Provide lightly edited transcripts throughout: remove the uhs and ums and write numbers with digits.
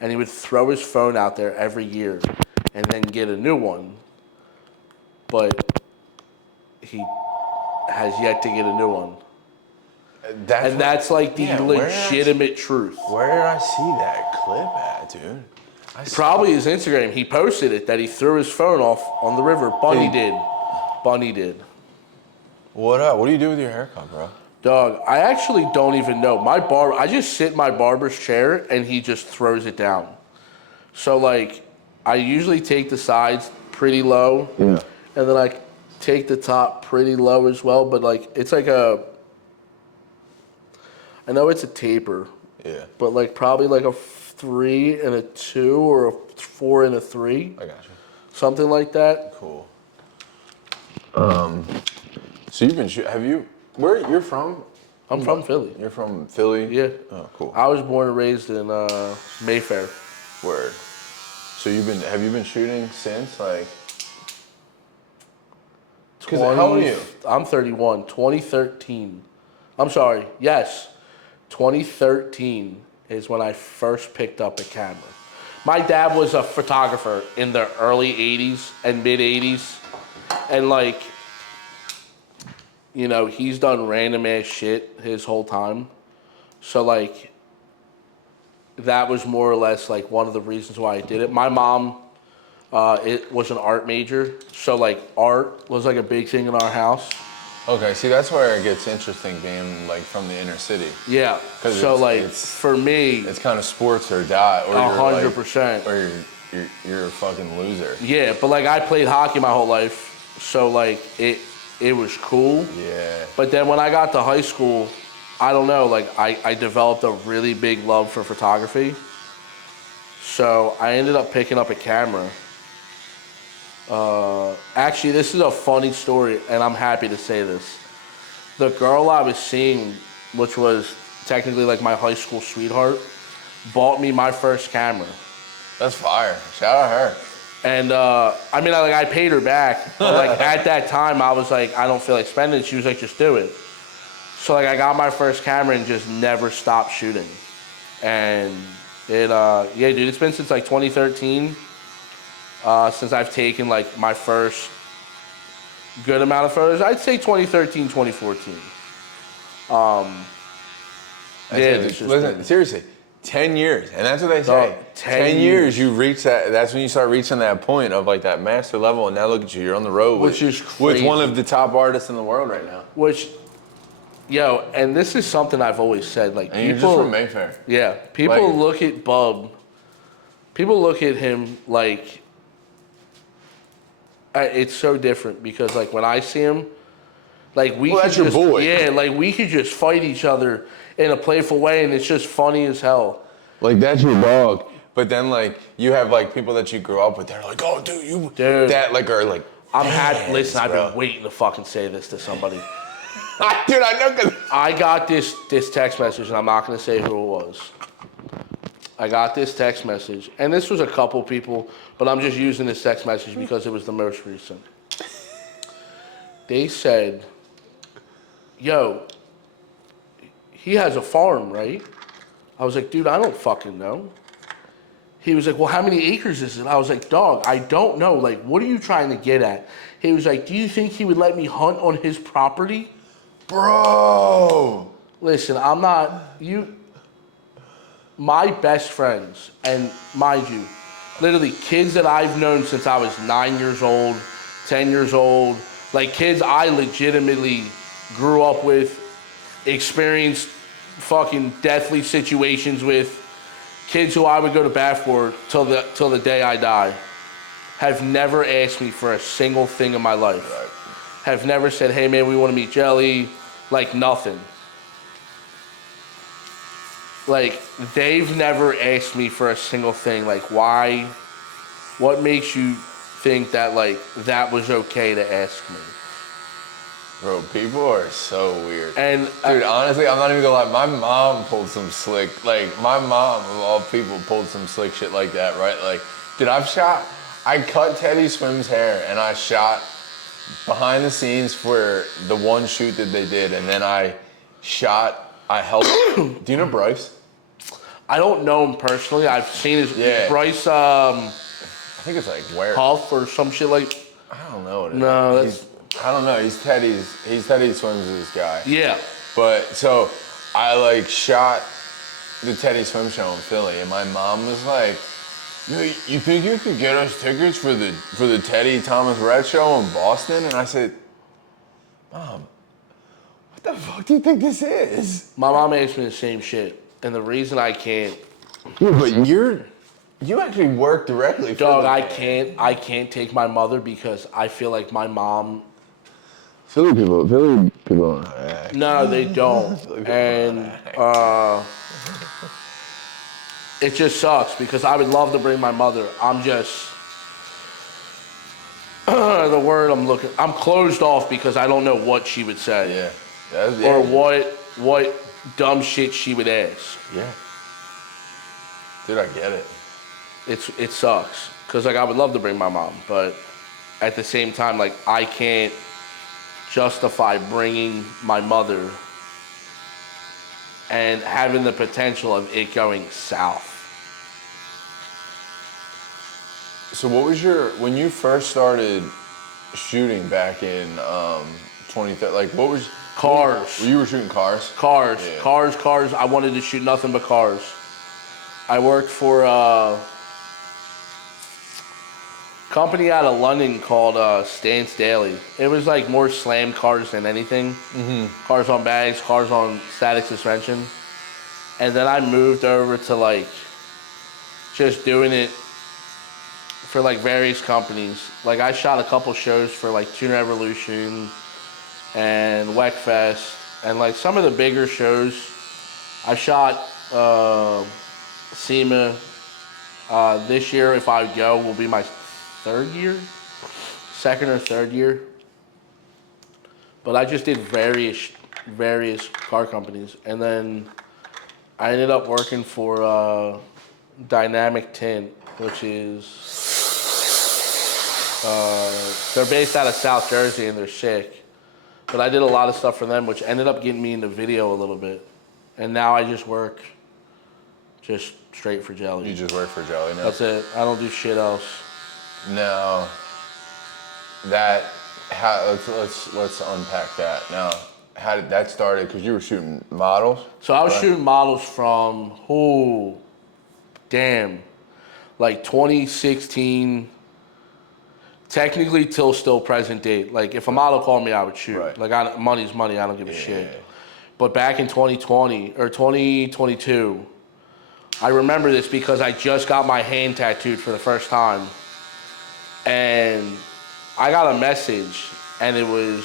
and he would throw his phone out there every year and then get a new one. But he has yet to get a new one. That's like the legitimate truth. Where did I see that clip at, dude? Probably his Instagram. He posted it that he threw his phone off on the river. Bunny did. What up? What do you do with your haircut, bro? Dog, I actually don't even know. I just sit in my barber's chair and he just throws it down. So like, I usually take the sides pretty low. Yeah. And then I take the top pretty low as well. But like, it's like I know it's a taper. Yeah. But like probably like a 3 and a 2 or a 4 and a 3. I got you. Something like that. Cool. So you've been where you're from? I'm from Philly. You're from Philly? Yeah. Oh, cool. I was born and raised in Mayfair. Word. So have you been shooting since like? Because how old are you? I'm 31. 2013. I'm sorry. Yes. 2013 is when I first picked up a camera. My dad was a photographer in the early 80s and mid 80s. And like, you know, he's done random ass shit his whole time. So like, that was more or less like one of the reasons why I did it. My mom, it was an art major. So like art was like a big thing in our house. Okay, see, that's where it gets interesting being like from the inner city. Yeah. So like for me, it's kind of sports or die, or 100%. Or you're a fucking loser. Yeah, but like I played hockey my whole life, so like it was cool. Yeah. But then when I got to high school, I don't know, like I developed a really big love for photography. So I ended up picking up a camera. Actually, this is a funny story, and I'm happy to say this. The girl I was seeing, which was technically like my high school sweetheart, bought me my first camera. That's fire. Shout out her. And I mean, I paid her back. But like at that time, I was like, I don't feel like spending it. She was like, just do it. So like I got my first camera and just never stopped shooting. And it, yeah, dude, it's been since like 2013. Since I've taken like my first good amount of photos. I'd say 2013, 2014. Listen, seriously, 10 years, and that's what they say. 10 years, you reach that. That's when you start reaching that point of like that master level. And now look at you, you're on the road which is crazy. With one of the top artists in the world right now. Which, yo, and this is something I've always said. Like, and people, you're just from Mayfair. Yeah, people look at Bub. People look at him like. It's so different because like when I see him, like we could that's your just, boy. Yeah, like we could just fight each other in a playful way, and it's just funny as hell. Like that's your dog. But then like you have like people that you grew up with, they're like, oh dude, that like are like. I'm happy. Listen, I've been waiting to fucking say this to somebody. Dude, I know. Cause I got this text message, and I'm not gonna say who it was. I got this text message, and this was a couple people, but I'm just using this text message because it was the most recent. They said, yo, he has a farm, right? I was like, dude, I don't fucking know. He was like, well, how many acres is it? I was like, dog, I don't know. Like, what are you trying to get at? He was like, do you think he would let me hunt on his property? Bro. Listen, I'm not, my best friends, and mind you, literally kids that I've known since I was 9 years old, 10 years old, like kids I legitimately grew up with, experienced fucking deathly situations with, kids who I would go to bat for till the day I die, have never asked me for a single thing in my life. Right. Have never said, hey man, we want to meet Jelly, like nothing. Like, they've never asked me for a single thing. Like, why? What makes you think that, like, that was okay to ask me? Bro, people are so weird. And dude, honestly, I'm not even gonna lie. My mom pulled some slick, like, my mom, of all people, pulled some slick shit like that, right? Like, dude, I cut Teddy Swim's hair, and I shot behind the scenes for the one shoot that they did, and then I helped. Do you know Bryce? I don't know him personally. I've seen his Bryce I think it's like where Huff or some shit like. I don't know what it No, is. I don't know. He's Teddy Swims' guy. Yeah. But so I like shot the Teddy Swim show in Philly, and my mom was like, "You think you could get us tickets for the Teddy Thomas Rhett show in Boston?" And I said, "Mom, what the fuck do you think this is?" My mom asked me the same shit, and the reason I can't. Yeah, but you actually work directly. Dog, I can't take my mother because I feel like my mom. Philly people don't act. No, they don't, and it just sucks because I would love to bring my mother. I'm just the word I'm looking. I'm closed off because I don't know what she would say, or what dumb shit she would ask. Yeah, dude, I get it. It sucks because like I would love to bring my mom, but at the same time, like I can't justify bringing my mother and having the potential of it going south. So what was when you first started shooting back in 2013, like what was... Cars. You were shooting cars? Cars. Yeah. Cars. I wanted to shoot nothing but cars. I worked for a company out of London called Stance Daily. It was like more slam cars than anything. Mm-hmm. Cars on bags, cars on static suspension. And then I moved over to like just doing it for like various companies. Like I shot a couple shows for like Tune Revolution and Weckfest and like some of the bigger shows. I shot SEMA. This year, if I go, will be my second or third year. But I just did various car companies, and then I ended up working for Dynamic Tint, which is they're based out of South Jersey and they're sick. But I did a lot of stuff for them, which ended up getting me into video a little bit, and now I just work just straight for Jelly. You just work for Jelly now? That's it. I don't do shit else. No. Let's unpack that. Now, how did that started? Because you were shooting models? So I was shooting models from, like 2016, technically till still present date. Like if a model called me, I would shoot. Right. Like money's money, I don't give a shit. But back in 2020 or 2022, I remember this because I just got my hand tattooed for the first time. And I got a message, and it was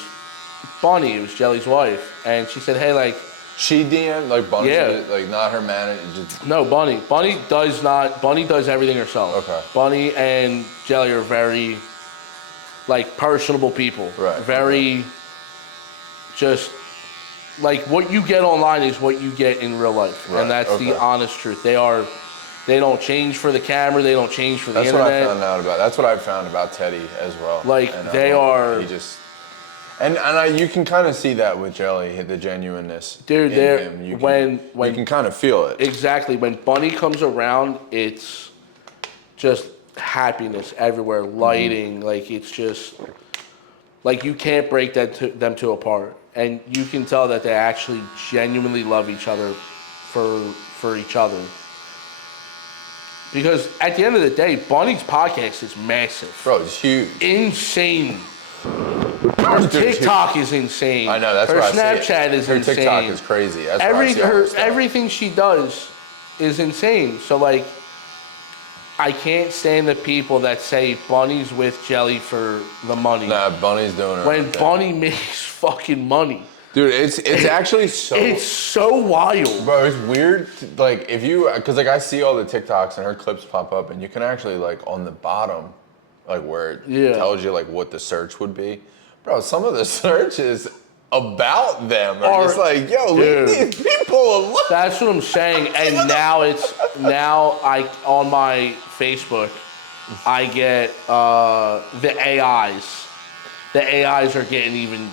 Bunny, it was Jelly's wife, and she said, hey, like... She DM'd? Like Bunny? Yeah. Like not her manager? No, Bunny. Bunny does everything herself. Okay. Bunny and Jelly are very, like, personable people. Right. Very, just, like, what you get online is what you get in real life. Right. And that's the honest truth. They don't change for the camera. They don't change for the internet. That's what I found out about. That's what I found about Teddy as well. Like, and they are... He just... And you can kind of see that with Jelly, the genuineness. Dude, in him. You can kind of feel it. Exactly. When Bunny comes around, it's just happiness everywhere, lighting. Like, it's just... Like, you can't break them two apart. And you can tell that they actually genuinely love each other for each other. Because at the end of the day, Bunny's podcast is massive. Bro, it's huge. Insane. Her TikTok is insane. I know, that's her where I see it. Snapchat is insane. Her TikTok is crazy. That's where I see all this stuff. Everything she does is insane. So, like, I can't stand the people that say Bunny's with Jelly for the money. Nah, Bunny's doing it. When Bunny makes fucking money. Dude, it's actually so... It's so wild. Bro, it's weird, like, if you... Because, like, I see all the TikToks and her clips pop up, and you can actually, like, on the bottom, like, where it tells you, like, what the search would be. Bro, some of the searches about them are just like, yo, leave these people alone. That's what I'm saying. And now on my Facebook, I get the AIs. The AIs are getting even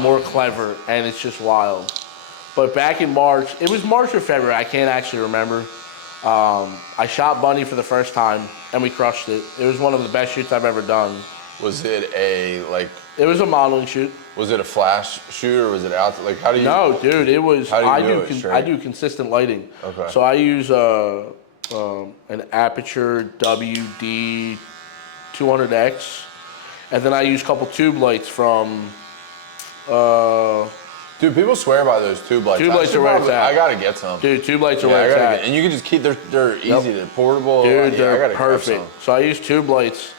more clever, and it's just wild. But back in March, it was March or February, I can't actually remember. I shot Bunny for the first time, and we crushed it. It was one of the best shoots I've ever done. Was it a like? It was a modeling shoot. Was it a flash shoot or was it out? Like, how do you? No, dude, it was. How do you do it? I do consistent lighting. Okay. So I use an Aperture WD 200X, and then I use a couple tube lights from. Dude, people swear by those tube lights. Tube lights are where it's at. I gotta get some. Dude, tube lights are Yeah, where I it's gotta at. get, and you can just keep. They're easy. Yep. They're portable. Dude, I they're gotta grab perfect. some. So I used tube lights,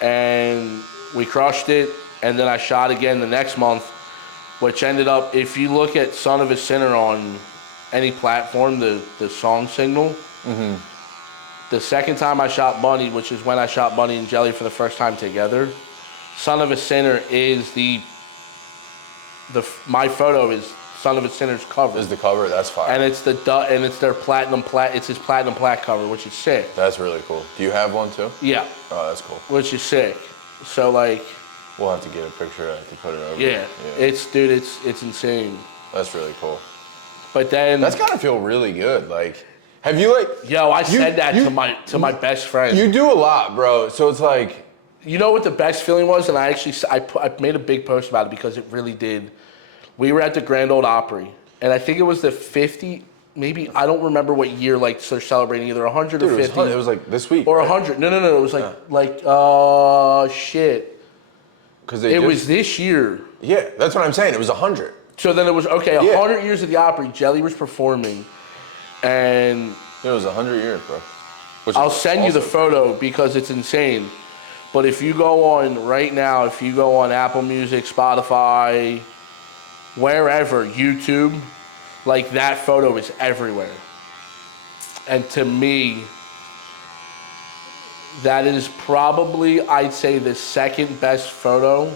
and we crushed it. And then I shot again the next month, which ended up, if you look at Son of a Sinner on any platform, the song signal, the second time I shot Bunny, which is when I shot Bunny and Jelly for the first time together, Son of a Sinner is my photo is Son of a Sinner's cover. Is the cover? That's fire. And it's their platinum plat. It's his platinum plat cover, which is sick. That's really cool. Do you have one too? Yeah. Oh, that's cool. Which is sick. So like. We'll have to get a picture to put it over. Yeah. It's insane. That's really cool. But then that's gotta feel really good. Like, have you like? Yo, I said that to my best friend. You do a lot, bro. So it's like. You know what the best feeling was, and I made a big post about it because it really did. We were at the Grand Ole Opry, and I think it was the 50. Maybe I don't remember what year. Like they're celebrating either 100 or 50. It was like this week. Or right? 100. No. It was shit. Because it was this year. Yeah, that's what I'm saying. It was 100. So then it was 100 years of the Opry. Jelly was performing, and it was 100 years, bro. I'll send you the photo because it's insane. But if you go on right now, if you go on Apple Music, Spotify, wherever, YouTube, like that photo is everywhere. And to me, that is probably, I'd say, the second best photo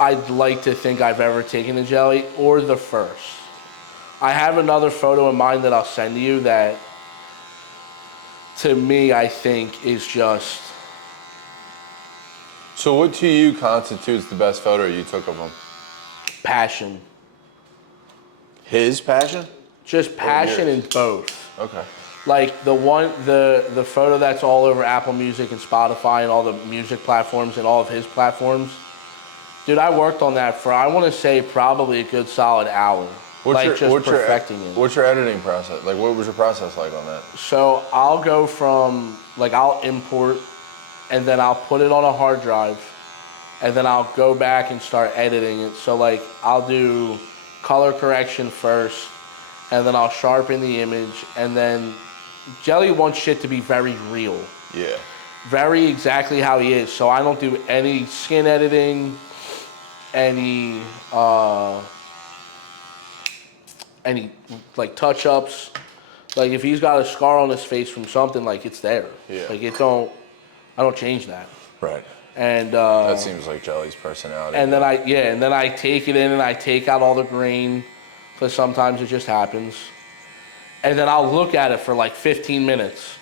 I'd like to think I've ever taken of Jelly, or the first. I have another photo in mind that I'll send you that, to me, I think is just... So what to you constitutes the best photo you took of him? Passion. His passion? Just passion in both. Okay. Like the photo that's all over Apple Music and Spotify and all the music platforms and all of his platforms. Dude, I worked on that for, I want to say, probably a good solid hour. Perfecting it. What's your editing process? Like, what was your process like on that? So I'll go from, like, I'll import, and then I'll put it on a hard drive, and then I'll go back and start editing it. So, like, I'll do color correction first, and then I'll sharpen the image, and then Jelly wants shit to be very real. Yeah. Very exactly how he is. So I don't do any skin editing, any like touch-ups. Like if he's got a scar on his face from something, like it's there. Yeah. Like I don't change that. Right. And that seems like Jelly's personality. And then I take it in and I take out all the grain, because sometimes it just happens. And then I'll look at it for like 15 minutes.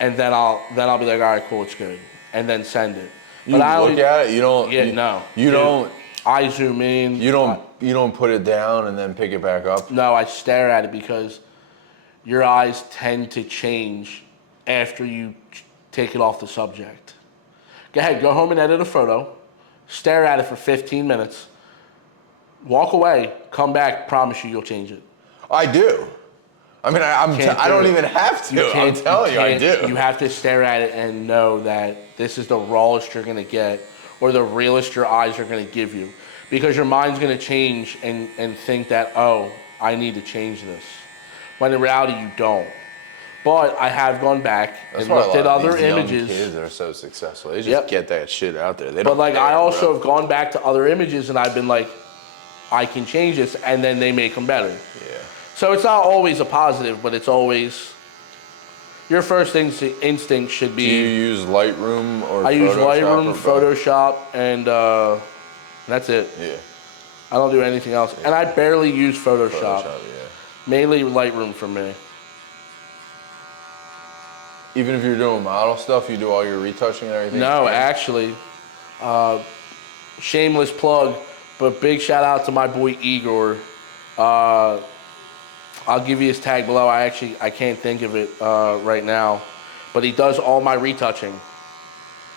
And then I'll be like, all right, cool, it's good. And then send it. You look at it, you don't. Yeah, no. You don't. I zoom in. You don't put it down and then pick it back up? No, I stare at it because your eyes tend to change after you take it off the subject. Go ahead, go home and edit a photo. Stare at it for 15 minutes. Walk away, come back, promise you you'll change it. I do. I mean, I don't even have to. I'm telling you, I do. You have to stare at it and know that this is the rawest you're going to get, or the realest your eyes are going to give you. Because your mind's going to change and think that, oh, I need to change this. When in reality, you don't. But I have gone back and looked at other images. Young kids are so successful. They just get that shit out there. They don't but like, care, I also bro. have gone back to other images and I've been like, I can change this, and then they make them better. Yeah. So it's not always a positive, but it's always, your first instinct should be. Do you use Lightroom or I use Lightroom, or Photoshop, and that's it. Yeah. I don't do anything else. Yeah. And I barely use Photoshop. Mainly Lightroom for me. Even if you're doing model stuff, you do all your retouching and everything? No, actually, shameless plug, but big shout out to my boy Igor. I'll give you his tag below. I can't think of it right now, but he does all my retouching.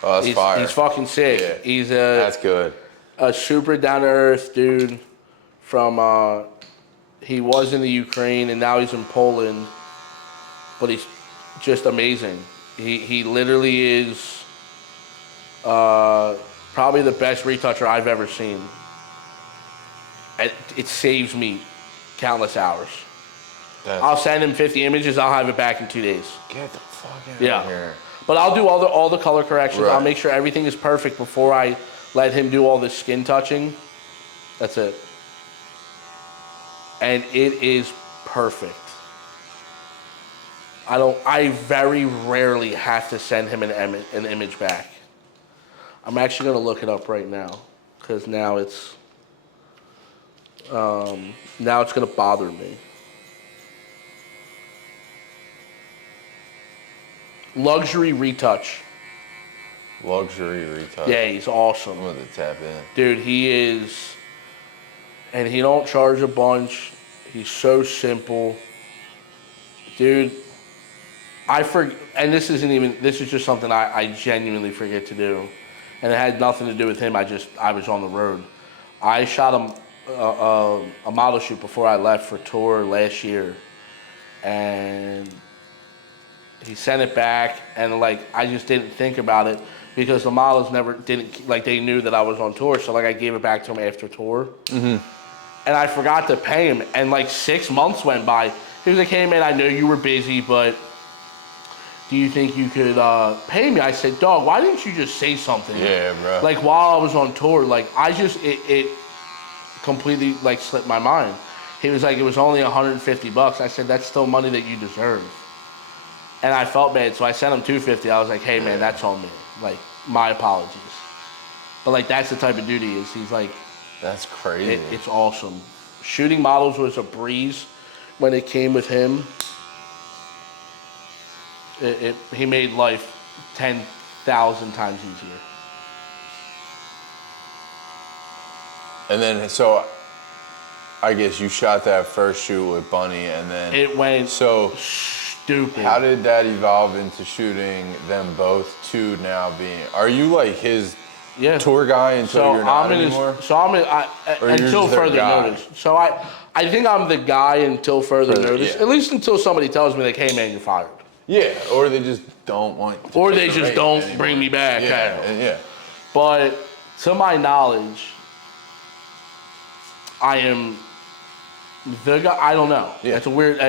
Oh, that's fire. He's fucking sick. Yeah. That's good. A super down to earth dude from. He was in the Ukraine and now he's in Poland, but he's just amazing. He literally is probably the best retoucher I've ever seen. It saves me countless hours. I'll send him 50 images. I'll have it back in 2 days. Get the fuck out of here. But I'll do all the color corrections. Right. I'll make sure everything is perfect before I let him do all the skin touching. That's it. And it is perfect. I very rarely have to send him an image back. I'm actually gonna look it up right now, because now it's gonna bother me. Luxury retouch. Luxury retouch. Yeah, he's awesome. I'm gonna tap in. Dude, he is, and he don't charge a bunch. He's so simple. Dude, and this is just something I genuinely forget to do. And it had nothing to do with him, I was on the road. I shot a model shoot before I left for tour last year. And he sent it back, and like, I just didn't think about it because the models they knew that I was on tour. So like, I gave it back to him after tour. Mm-hmm. And I forgot to pay him, and like 6 months went by. He was like, hey man, I know you were busy, but do you think you could pay me? I said, dog, why didn't you just say something? Yeah, bro. Like, while I was on tour, like, it completely like slipped my mind. He was like, it was only $150. I said, that's still money that you deserve. And I felt bad, so I sent him $250. I was like, hey man, that's on me. Like, my apologies. But like, that's the type of dude he is. He's like, that's crazy. It's awesome. Shooting models was a breeze when it came with him. He made life 10,000 times easier. And then, so I guess you shot that first shoot with Bunny, and then it went so stupid. How did that evolve into shooting them both to now being? Are you like his tour guy until you're not anymore? Until further notice. So I think I'm the guy until further notice. Yeah. At least until somebody tells me like, hey man, you're fired. Yeah, or they just don't want to. Or they just don't anymore. Bring me back. Yeah. But to my knowledge, I am the guy. I don't know. Yeah. It's a weird.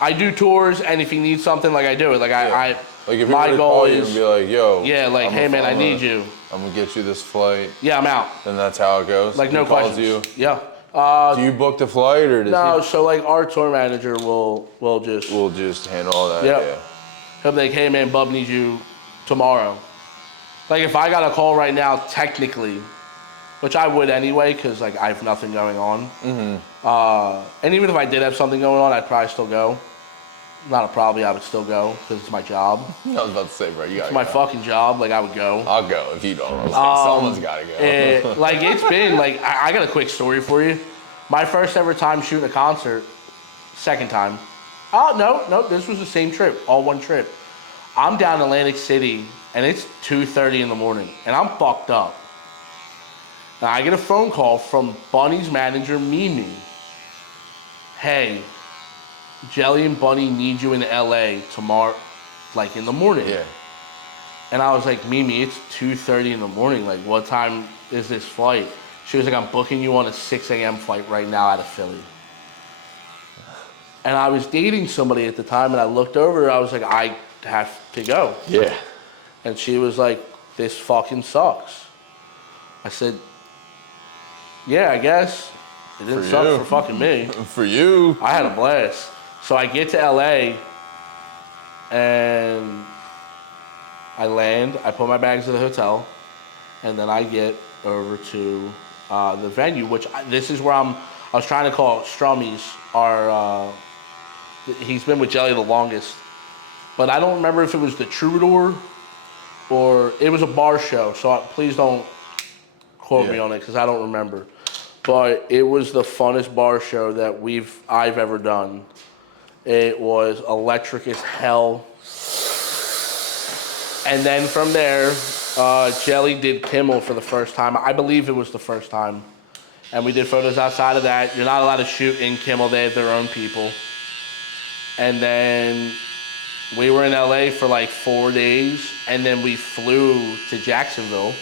I do tours, and if he needs something, like I do it. Like like if my goal is and be like, yo. Yeah, like, hey man, I need you. I'm gonna get you this flight. Yeah, I'm out. Then that's how it goes. Like, no questions. You. Yeah. Do you book the flight, or does no? So like, our tour manager will just handle all that. Yep. Yeah. He'll be like, hey man, Bub needs you tomorrow. Like, if I got a call right now, technically, which I would anyway, because like, I have nothing going on. Mm-hmm. And even if I did have something going on, I'd probably still go. Not a problem. I would still go because it's my job. I was about to say, bro, it's my fucking job. Like, I would go. I'll go if you don't. I was like, someone's got to go. Like, it's been like, I got a quick story for you. My first ever time shooting a concert, second time. Oh no, this was the same trip, all one trip. I'm down in Atlantic City and it's 2:30 in the morning and I'm fucked up. Now I get a phone call from Bunny's manager, Mimi. Hey, Jelly and Bunny need you in LA tomorrow, like in the morning. Yeah. And I was like, Mimi, it's 2:30 in the morning. Like, what time is this flight? She was like, I'm booking you on a 6 a.m. flight right now out of Philly. And I was dating somebody at the time, and I looked over her. I was like, I have to go. Yeah. And she was like, this fucking sucks. I said, yeah, I guess. It didn't suck for fucking me. For you. I had a blast. So I get to LA, and I land. I put my bags at the hotel, and then I get over to the venue, which this is where I was trying to call Strummy's. He's been with Jelly the longest, but I don't remember if it was the Troubadour or it was a bar show. So please don't quote me on it because I don't remember. but it was the funnest bar show that I've ever done. It was electric as hell. And then from there, Jelly did Kimmel for the first time. I believe it was the first time. And we did photos outside of that. You're not allowed to shoot in Kimmel. They have their own people. And then we were in LA for like 4 days. And then we flew to Jacksonville.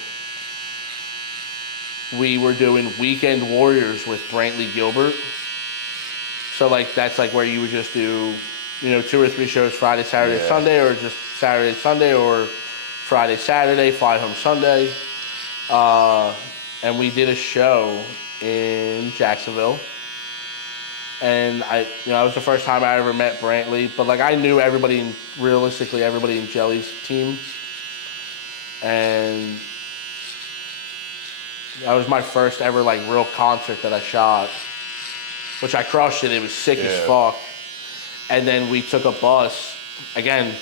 We were doing Weekend Warriors with Brantley Gilbert. So like that's like where you would just do, 2 or 3 shows Friday, Saturday, Sunday, or just Saturday, Sunday, or Friday, Saturday, fly home Sunday. And we did a show in Jacksonville. And it was the first time I ever met Brantley, but like I knew realistically everybody in Jelly's team. And that was my first ever like real concert that I shot, which I crushed it. It was sick as fuck. And then we took a bus. Again,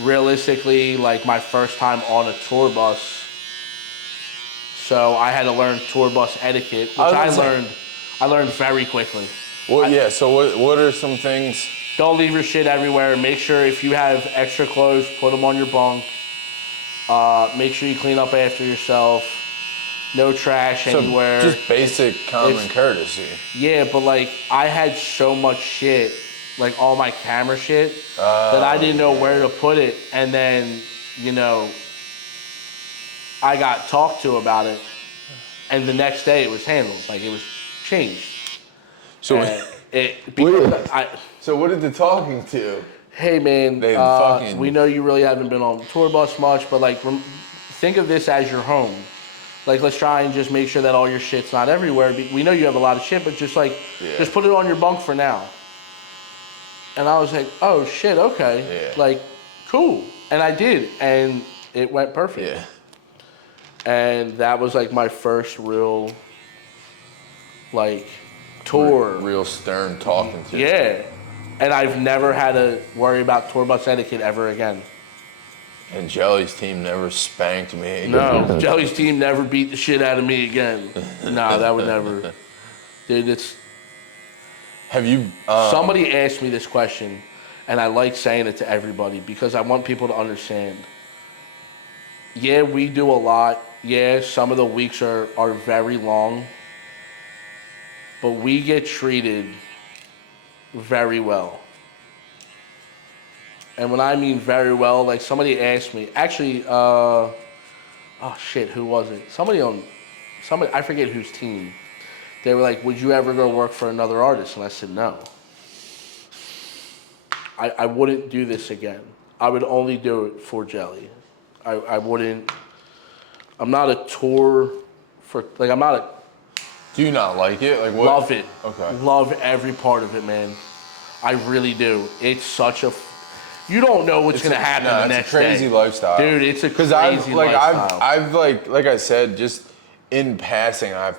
realistically, like my first time on a tour bus. So I had to learn tour bus etiquette, which I learned very quickly. Well, so what are some things? Don't leave your shit everywhere. Make sure if you have extra clothes, put them on your bunk. Make sure you clean up after yourself. No trash anywhere. Just basic common courtesy. Yeah, but like I had so much shit, like all my camera shit, that I didn't know where to put it. And then, I got talked to about it. And the next day it was handled. Like it was changed. So So what did the talking to? Hey man, we know you really haven't been on the tour bus much, but like think of this as your home. Like, let's try and just make sure that all your shit's not everywhere. We know you have a lot of shit, but just put it on your bunk for now. And I was like, oh shit, okay. Yeah. Like, cool. And I did, and it went perfect. Yeah. And that was like my first real, like, tour. Real stern talking to. Yeah. And I've never had to worry about tour bus etiquette ever again. And Jelly's team never spanked me. No, Jelly's team never beat the shit out of me again. No, that would never. Dude, it's... Have you... Somebody asked me this question, and I like saying it to everybody because I want people to understand. Yeah, we do a lot. Yeah, some of the weeks are very long. But we get treated very well. And when I mean very well, like somebody asked me, actually, oh shit, who was it? Somebody, I forget whose team. They were like, would you ever go work for another artist? And I said, no. I wouldn't do this again. I would only do it for Jelly. I wouldn't, I'm not a tour for, like I'm not a. Do you not like it? Like what? Love it. Okay. Love every part of it, man. I really do. It's such a, you don't know what's gonna happen the next day. It's a crazy lifestyle, dude. It's a crazy lifestyle. I've like I said, just in passing, I've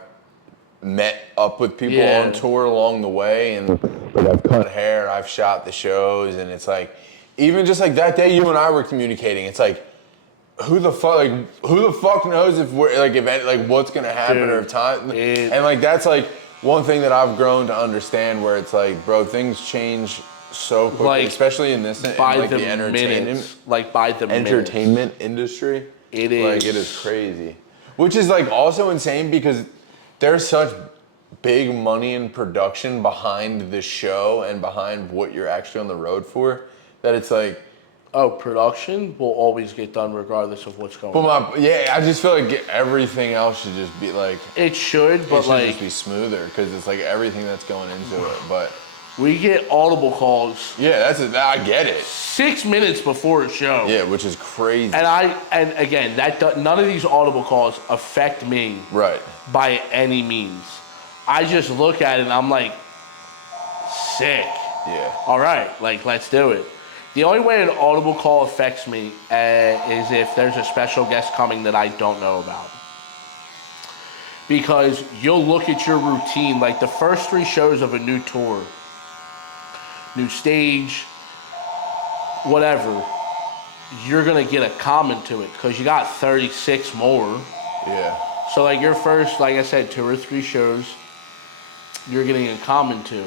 met up with people on tour along the way, and like I've cut hair, I've shot the shows, and it's like, even just like that day you and I were communicating, it's like, who the fuck knows if we're like what's gonna happen, dude, or time, and like that's like one thing that I've grown to understand, where it's like, bro, things change so quickly, like, especially in this, like the entertainment, entertainment industry. It is like, it is crazy, which is like also insane because there's such big money in production behind the show and behind what you're actually on the road for, that it's like, oh, production will always get done regardless of what's going on. I just feel like everything else should just be like, it should, but it should like just be smoother because it's like everything that's going into it. But we get audible calls. Yeah, I get it. 6 minutes before a show. Yeah, which is crazy. And again, none of these audible calls affect me, right, by any means. I just look at it and I'm like, sick. Yeah. All right, like let's do it. The only way an audible call affects me is if there's a special guest coming that I don't know about. Because you'll look at your routine, like the first 3 shows of a new tour, new stage, whatever, you're gonna get a comment to it because you got 36 more. Yeah. So like your first, like I said, 2 or 3 shows, you're getting in common to.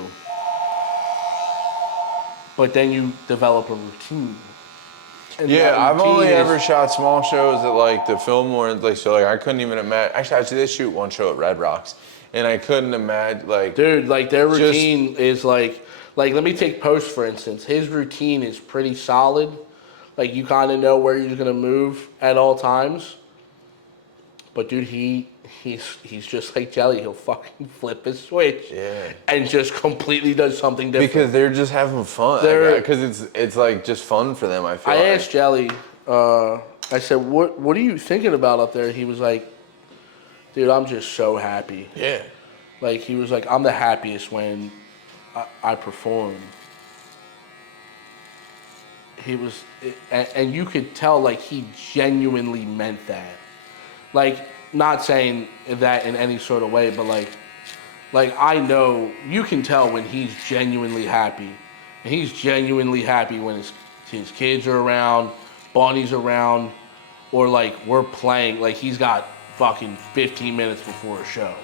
But then you develop a routine. And Yeah, that I've only routine ever is- shot small shows at like the Fillmore, like so like I couldn't even imagine. Actually, I did shoot one show at Red Rocks, and I couldn't imagine like. Dude, like their Just- routine is like let me take Post for instance. His routine is pretty solid. Like you kind of know where he's gonna move at all times. But dude, he's just like Jelly. He'll fucking flip his switch, and just completely does something different. Because they're just having fun. Because it's like just fun for them. I feel. I like. asked Jelly. I said, "What are you thinking about up there?" He was like, "Dude, I'm just so happy." Yeah. Like he was like, "I'm the happiest when I perform." He was, and you could tell like he genuinely meant that. Like, not saying that in any sort of way, but like I know you can tell when he's genuinely happy, and he's genuinely happy when his kids are around, Bonnie's around, or like we're playing. Like he's got fucking 15 minutes before a show,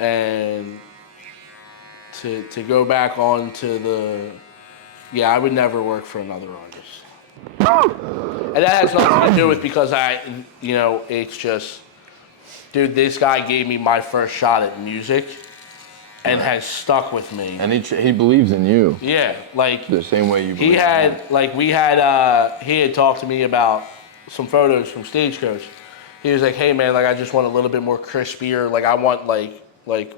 and to go back on to the, yeah, I would never work for another artist. And that has nothing to do with because it's just, dude, this guy gave me my first shot at music and has stuck with me. And he believes in you. Yeah, like The same way you believe. he had talked to me about some photos from Stagecoach. He was like, "Hey man, like I just want a little bit more crispier. Like I want like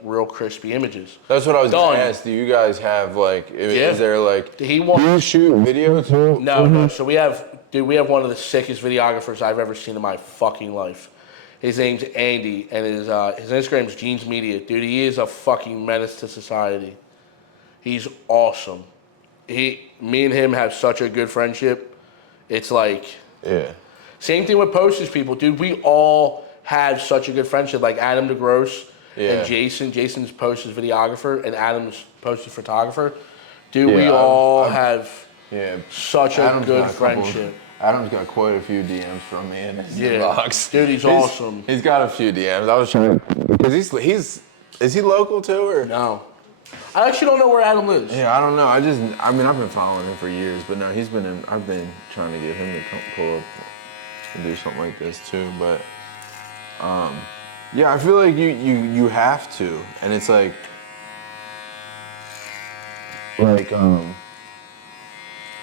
real crispy images." That's what I was Done. gonna ask. Do you guys have like? Is there like? He Do wants. you shoot video too? No. So we have one of the sickest videographers I've ever seen in my fucking life. His name's Andy, and his Instagram's Jeans Media. Dude, he is a fucking menace to society. He's awesome. Me and him have such a good friendship. It's like, Yeah. same thing with Posters people, dude. We all have such a good friendship. Like Adam DeGrosse and Jason. Jason's Posters videographer, and Adam's Posters photographer. Dude, we all have such a good friendship. Adam's got quite a few DMs from me in his inbox. Dude, he's awesome. He's got a few DMs. I was trying to, because is he local too or? No. I actually don't know where Adam lives. Yeah, I don't know. I've been following him for years, but no, I've been trying to get him to come pull up and do something like this too, but yeah, I feel like you have to, and it's like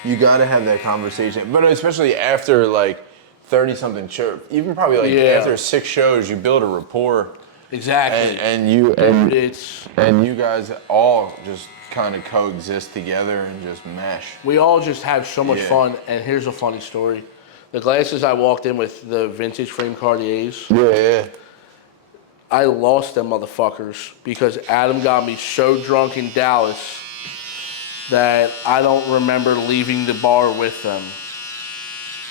you gotta have that conversation, but especially after like 30-something shows, even probably like after 6 shows, you build a rapport. Exactly. And you guys all just kind of coexist together and just mesh. We all just have so much fun. And here's a funny story: the glasses I walked in with, the vintage frame Cartiers. Yeah. I lost them motherfuckers because Adam got me so drunk in Dallas that I don't remember leaving the bar with them.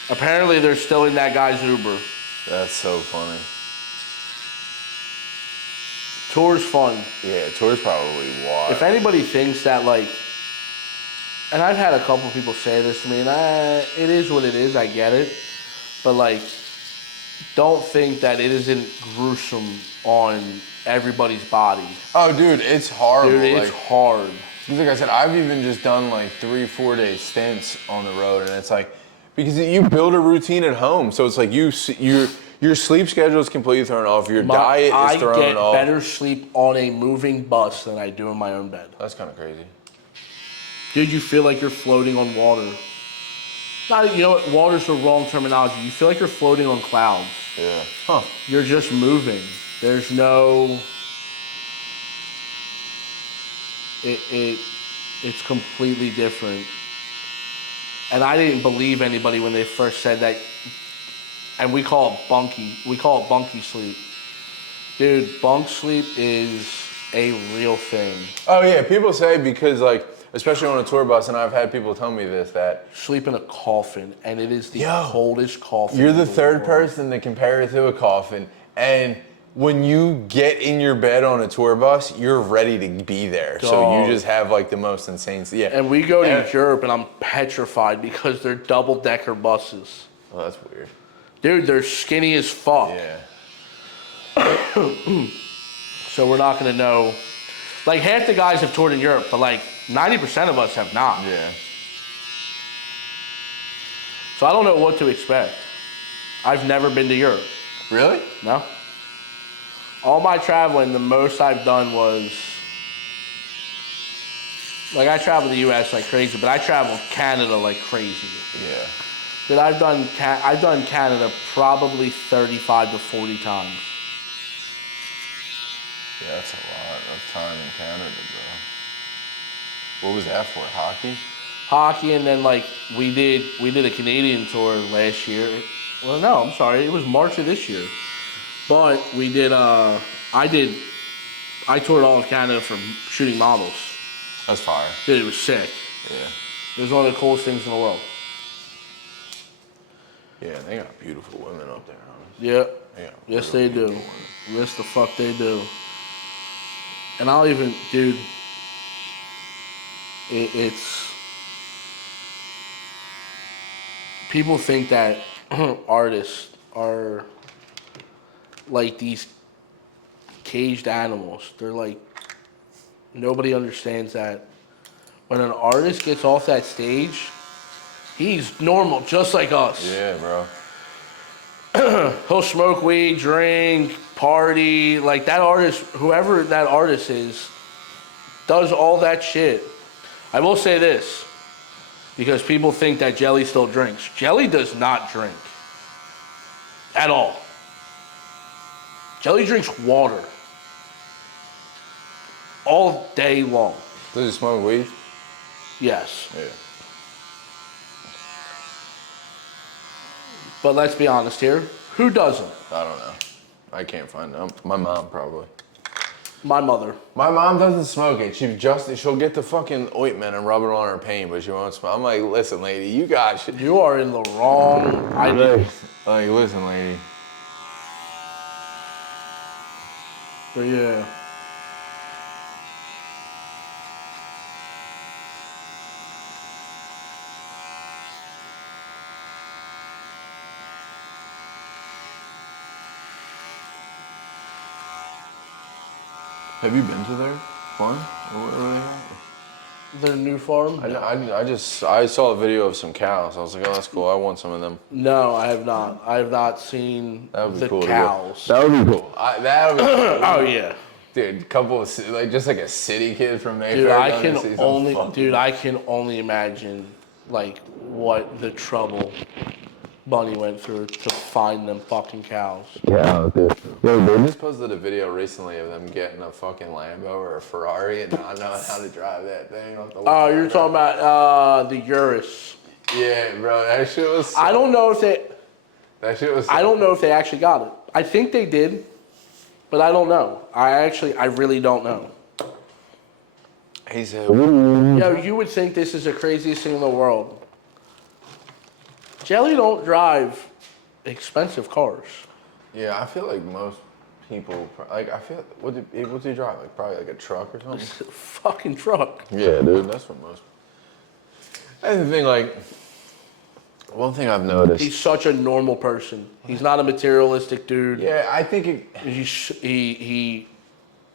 Apparently, they're still in that guy's Uber. That's so funny. Tour's fun. Yeah, tour's probably wild. If anybody thinks that, like, and I've had a couple people say this to me, and it is what it is, I get it, but, like, don't think that it isn't gruesome on everybody's body. Oh, dude, it's horrible. Dude, it's hard. Like I said, I've even just done like 3-4 day stints on the road, and it's like, because you build a routine at home, so it's like your sleep schedule is completely thrown off, your diet is thrown off. I get better sleep on a moving bus than I do in my own bed. That's kind of crazy. Dude, you feel like you're floating on water. Not, you know what, water's the wrong terminology. You feel like you're floating on clouds. Yeah. Huh. You're just moving. There's no... It's completely different. And I didn't believe anybody when they first said that. And we call it bunky. We call it bunky sleep. Dude, bunk sleep is a real thing. Oh yeah, people say, because like, especially on a tour bus, and I've had people tell me this, that sleep in a coffin, and it is the coldest coffin. You're the third person to compare it to a coffin, and when you get in your bed on a tour bus, you're ready to be there. Dog. So you just have like the most insane, And we go to Europe, and I'm petrified because they're double-decker buses. Oh, that's weird. Dude, they're skinny as fuck. Yeah. So we're not gonna know. Like half the guys have toured in Europe, but like 90% of us have not. Yeah. So I don't know what to expect. I've never been to Europe. Really? No. All my traveling, the most I've done was, like I traveled the U.S. like crazy, but I traveled Canada like crazy. Yeah. Dude, I've done Canada probably 35 to 40 times. Yeah, that's a lot of time in Canada, bro. What was that for? Hockey? Hockey, and then like we did a Canadian tour last year. Well, no, I'm sorry, it was March of this year. But we did. I toured all of Canada for shooting models. That's fire. Dude, it was sick. Yeah. It was one of the coolest things in the world. Yeah, they got beautiful women up there, honestly. Yeah. Yeah. Yes, they do. Yes, the fuck they do. And I'll even, dude. It's people think that artists are like these caged animals. They're like, nobody understands that when an artist gets off that stage, he's normal, just like us. Yeah, bro. He'll smoke weed, drink, party. Like that artist, whoever that artist is, does all that shit. I will say this, because people think that Jelly still drinks. Jelly does not drink. At all. Jelly drinks water. All day long. Does he smoke weed? Yes. Yeah. But let's be honest here. Who doesn't? I don't know. I can't find them. My mom probably. My mother. My mom doesn't smoke it. She'll get the fucking ointment and rub it on her pain, but she won't smoke. I'm like, listen, lady, you got shit. You are in the wrong idea. Like, listen, lady. But yeah. Have you been to their farm? Or where are they at? Their new farm? I saw a video of some cows. I was like, oh, that's cool. I want some of them. No, I have not. I have not seen That would be the cool. cows. That would be cool. That would be cool. Oh yeah. Dude, couple of like just like a city kid from Mayfair. Dude, I can only imagine like what the trouble Bunny went through to find them fucking cows. Yeah, dude. Yo, they just posted a video recently of them getting a fucking Lambo or a Ferrari and not knowing how to drive that thing off the Oh, you're talking about the Urus. Yeah, bro, that shit was. I don't know if they. That shit was. I don't know if they actually got it. I think they did, but I don't know. I really don't know. He said, Yo, you would think this is the craziest thing in the world. Jelly don't drive expensive cars. yeah, I feel like most people, like, I feel, what do you drive? Like, probably like a truck or something? It's a fucking truck. Yeah, dude, that's what most. And the thing, like, one thing I've noticed. He's such a normal person. He's not a materialistic dude. Yeah, I think it. He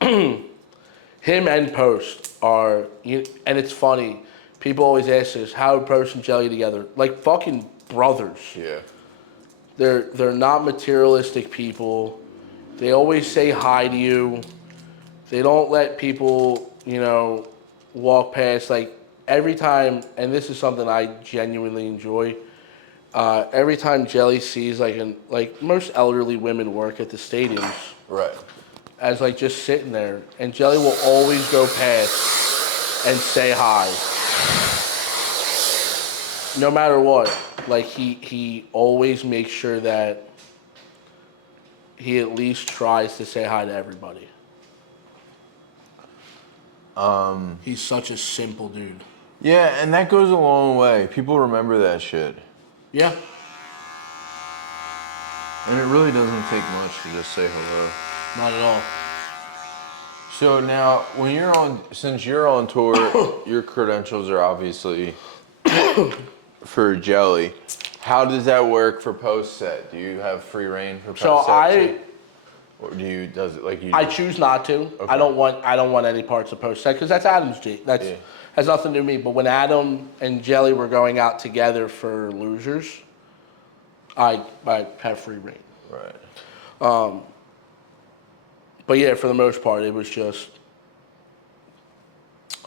him and Post are, and it's funny. People always ask us how Post and Jelly together, like fucking brothers. Yeah. They're not materialistic people. They always say hi to you. They don't let people, walk past. Like every time, and this is something I genuinely enjoy. Every time Jelly sees like most elderly women work at the stadiums, Right. as like just sitting there, and Jelly will always go past and say hi, no matter what. Like he always makes sure that he at least tries to say hi to everybody. He's such a simple dude. Yeah, and that goes a long way. People remember that shit. Yeah. And it really doesn't take much to just say hello. Not at all. So now, since you're on tour, your credentials are obviously for Jelly. How does that work for post set? Do you have free reign for post set? So Or do you, does it like you? I choose not to. Okay. I don't want any parts of post set because that's Adam's G. That's Yeah. has nothing to do with me. But when Adam and Jelly were going out together for losers, I had free reign. Right. But yeah, for the most part, it was just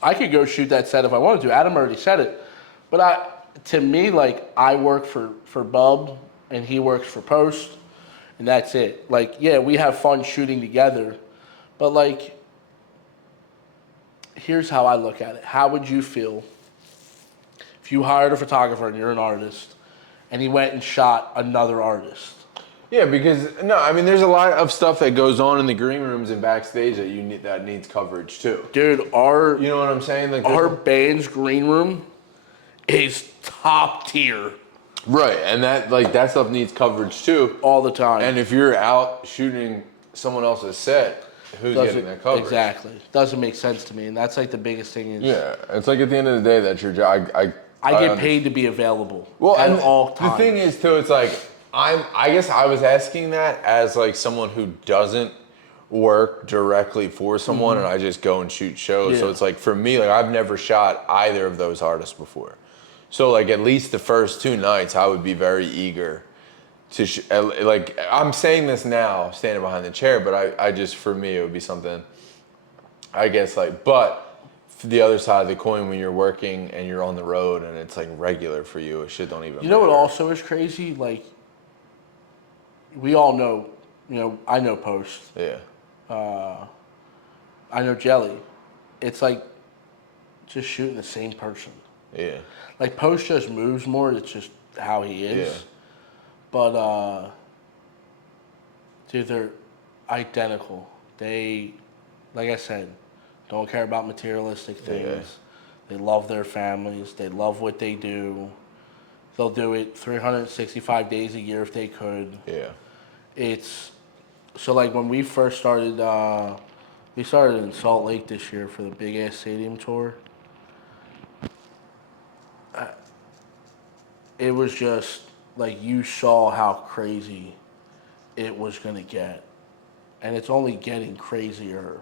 I could go shoot that set if I wanted to. Adam already said it, but to me, like I work for Bub and he works for Post, and that's it. Like yeah, we have fun shooting together, but like here's how I look at it. How would you feel if you hired a photographer and you're an artist, and he went and shot another artist? Yeah, because no, I mean, there's a lot of stuff that goes on in the green rooms and backstage that that needs coverage too. Dude, You know what I'm saying? Like our band's green room is top tier right, and that stuff needs coverage too. all the time. And if you're out shooting someone else's set, who's getting that coverage? Exactly. Doesn't make sense to me, and that's like the biggest thing is Yeah, it's like at the end of the day, that's your job. I get paid to be available well, at and all times. the thing is too, it's like I guess I was asking that as like someone who doesn't work directly for someone and I just go and shoot shows. So Yeah. it's like for me, like I've never shot either of those artists before. So like at least the first 2 nights, I would be very eager to like I'm saying this now, standing behind the chair, but I just for me it would be something. I guess like, but for the other side of the coin, when you're working and you're on the road and it's like regular for you, it shit don't even. You know what matter. also is crazy? Like we all know, I know Post. Yeah. I know Jelly. It's like just shooting the same person. Yeah. Like Post just moves more. It's just how he is. Yeah. But dude, they're identical. They, like I said, don't care about materialistic things. Yeah. They love their families. They love what they do. They'll do it 365 days a year if they could. Yeah. It's so like when we first started. We started in Salt Lake this year for the big ass stadium tour. It was just like you saw how crazy it was gonna get, and it's only getting crazier.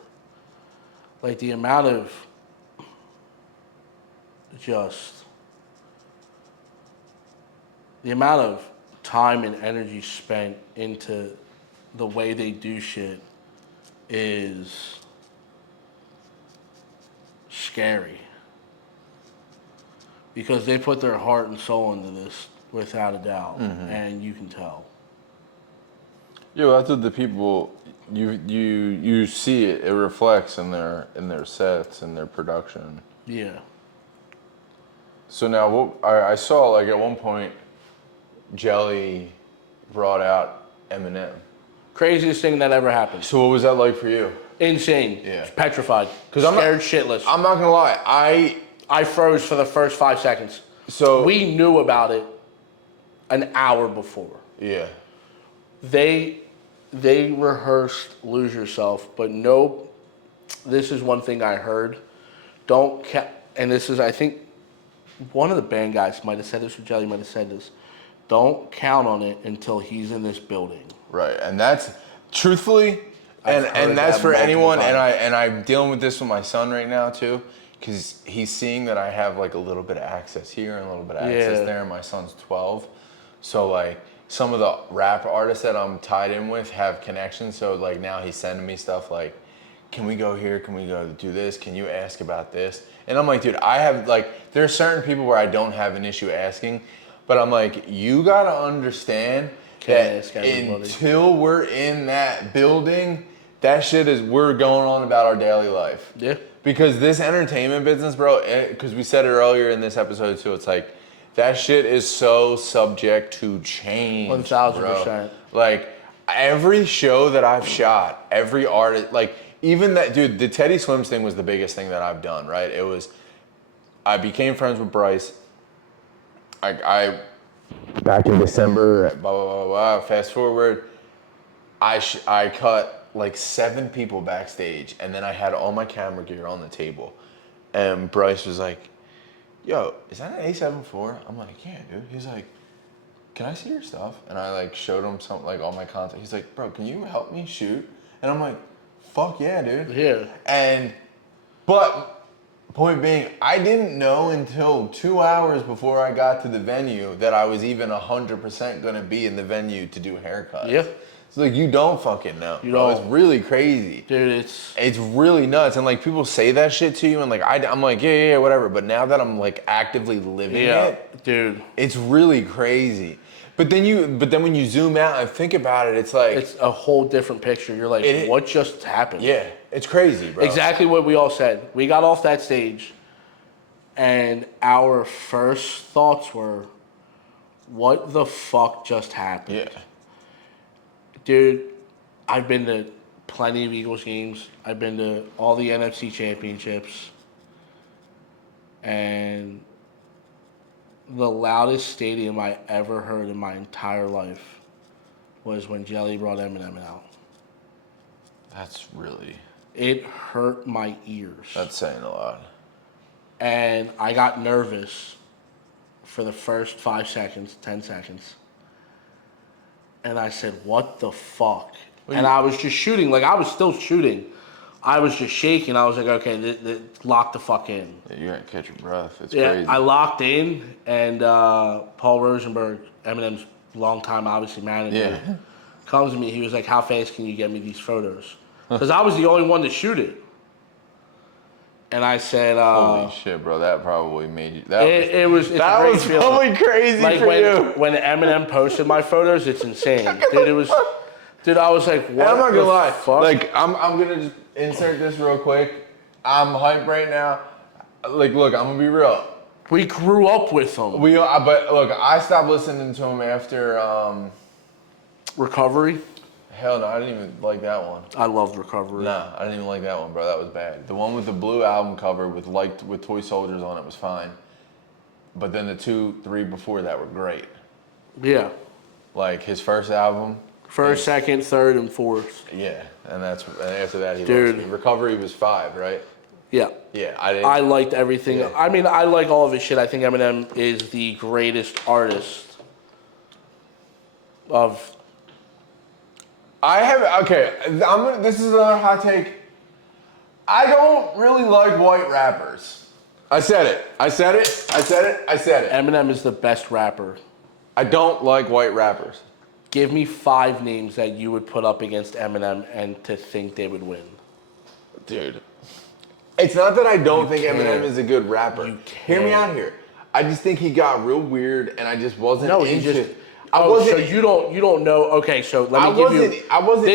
Like the amount of time and energy spent into the way they do shit is scary. Because they put their heart and soul into this without a doubt, and you can tell. Yeah, well, that's what the people you see it. It reflects in their sets and their production. Yeah. So now, what I saw like at one point, Jelly brought out Eminem. Craziest thing that ever happened. So what was that like for you? Insane. Yeah. Petrified. 'Cause I'm not- scared shitless. I'm not gonna lie, I froze for the first 5 seconds. so We knew about it an hour before. yeah. They rehearsed Lose Yourself, but no, this is one thing I heard. And this is, I think, one of the band guys might have said this, or Jelly might have said this. Don't count on it until he's in this building. Right, and that's truthfully, I've heard and that's that for anyone. multiple And I'm dealing with this with my son right now too, because he's seeing that I have like a little bit of access here and a little bit of access Yeah. there. And my son's 12, so like some of the rap artists that I'm tied in with have connections. So like now he's sending me stuff like, can we go here? Can we go do this? Can you ask about this? And I'm like, dude, I have like, there are certain people where I don't have an issue asking, but I'm like, you gotta understand Can't ask that everybody. until we're in that building, that shit is, we're going on about our daily life. Yeah. Because this entertainment business, bro, because we said it earlier in this episode too, it's like, that shit is so subject to change. 1000%. bro. Like, every show that I've shot, every artist, like, even that, dude, the Teddy Swims thing was the biggest thing that I've done, right? It was, I became friends with Bryce. I back in December, blah, blah, blah, blah, fast forward, I cut like 7 people backstage, and then I had all my camera gear on the table. And Bryce was like, yo, is that an A7 IV? I'm like, yeah, dude. He's like, can I see your stuff? And I like showed him some, like all my content. He's like, bro, can you help me shoot? And I'm like, fuck yeah, dude. Yeah. But point being, I didn't know until 2 hours before I got to the venue that I was even 100% gonna be in the venue to do haircuts. Yeah. So like, you don't fucking know, You bro. don't. It's really crazy. Dude, It's really nuts. And like, people say that shit to you and like, I'm like, yeah, whatever. But now that I'm like actively living it, dude, it's really crazy. But then when you zoom out and think about it, it's like, it's a whole different picture. You're like, what just happened? Yeah, it's crazy, bro. Exactly what we all said. We got off that stage, and our first thoughts were, what the fuck just happened? Yeah. Dude, I've been to plenty of Eagles games. I've been to all the NFC championships. And the loudest stadium I ever heard in my entire life was when Jelly brought Eminem out. That's really... It hurt my ears. That's saying a lot. And I got nervous for the first 5 seconds, 10 seconds. And I said, what the fuck? And I was just shooting. Like, I was still shooting. I was just shaking. I was like, okay, lock the fuck in. Yeah, you're going to catch your breath. It's Yeah, crazy. I locked in, and Paul Rosenberg, Eminem's longtime, obviously, manager, comes to me. He was like, how fast can you get me these photos? Because I was the only one to shoot it. And I said, holy shit, bro, that probably made you... That was probably crazy like for you. When Eminem posted my photos, it's insane. Dude, I was like, what? And I'm not gonna lie. Fuck? Like, I'm gonna just insert this real quick. I'm hyped right now. Like, look, I'm gonna be real. We grew up with him. But look, I stopped listening to him after Recovery? Hell no, I didn't even like that one. I loved Recovery. Nah, I didn't even like that one, bro. That was bad. The one with the blue album cover with toy soldiers on it was fine. But then the 2, 3 before that were great. Yeah. Like his first album. First, second, third, and fourth. Yeah, and after that he Dude. lost me. Recovery was 5, right? Yeah. Yeah, I liked everything. Yeah. I mean, I like all of his shit. I think Eminem is the greatest artist of... This is another hot take. I don't really like white rappers. I said it. Eminem is the best rapper. I don't like white rappers. Give me 5 names that you would put up against Eminem and to think they would win. Dude. It's not that I don't think Eminem is a good rapper. You can't. Hear me out here. I just think he got real weird and I just wasn't into it. So you don't know. Okay, so let me give you. I wasn't.